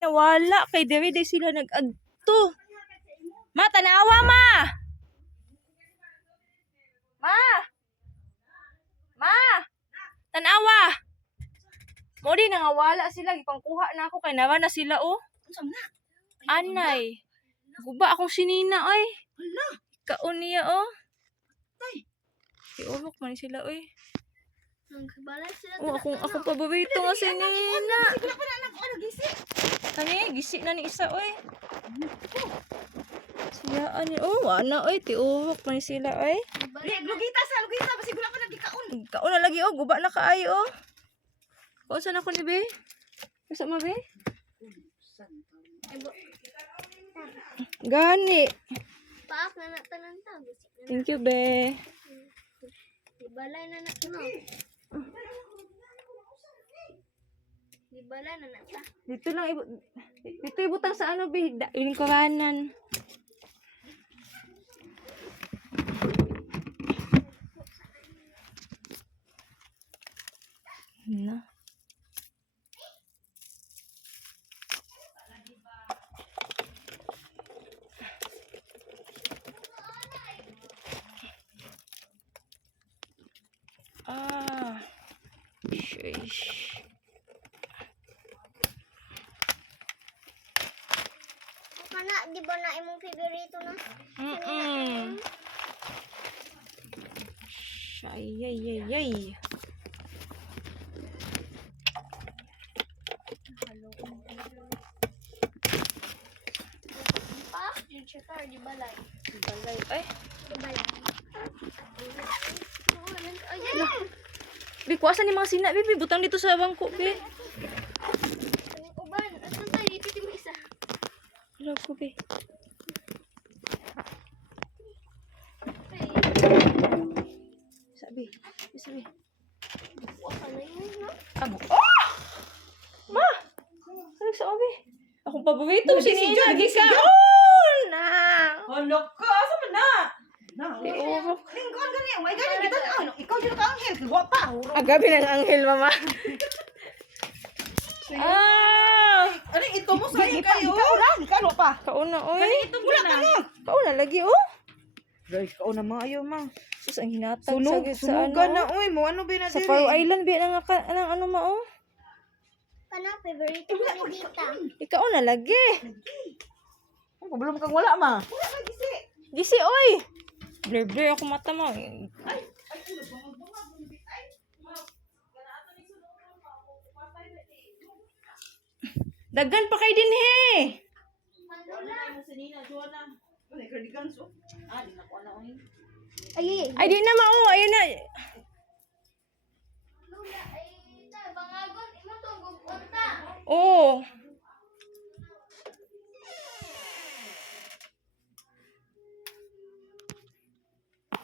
Nawala kay diri day sila nag-adto. Ma, tanawa ma. Ma. Ma. Tanawa. Mo di nangawala sila gipangkuha na ako kay nawa na sila oh. Unsa man na? Anay. Guba akong sinina oy. Hala. Kaon niya oh. Tay. Tiurok man sila oy. Nagbalay sila. Oh, akong paborito nga sinina. Sigla pa na anak ko gisi. Kani gisi na ni isa oy. Siya ani oh, wala oy, tiurok man sila oy. Lugita basi gula pa na gikaon. Kaon na lagi oh, guba na kaayo oh. Kaon sa ako ni be? Usa ma be? Gani. Paak na natanan ta. Thank you be. Dibalay na na no. Dibalay na na ta. Dito lang dito ibutang sa ano be, iling koranan. Na. Sheesh. Kana di ba na imong favorito na? Ay. Paak yung checker dibalay. Balay ay. Dibalay. Ayan. Bi kuwasan ni mga sina be, butang dito sa bangko be. Kaning uban, ato tayo dito mo isa. Hello ko be. Sabi. Wa ka na yun, no? Amo. Oh! Ma. Ano sa obi? Akong paborito si Nina gikaon na. Hala ka, asa man na? Tiurok. Lingkon gani, may gani kita na ano. Ikaw jud ka anghel, wa pa. Agabi ng anghel mama. Ano ito mo sa kayo? Ikaw pa. Kauna oy. Wala ka na. Kauna lagi oh. Guys, ikaw na mga ayo ma. Sus ang hinatag sa Sunugan na ano. uy mo ano ba na Sa Faroe Island biya na nga nang ano ma oh. Kana favorito ko ni Dita. Ikaw na lagi. Ang problem kang wala ma. Wala ka gisi. Gisi oy. Blur ako mata mo. Daggan pa kay din he. Ay di na mao, ayun na. Lula ay ta bangagon imo tong gugunta. Oh.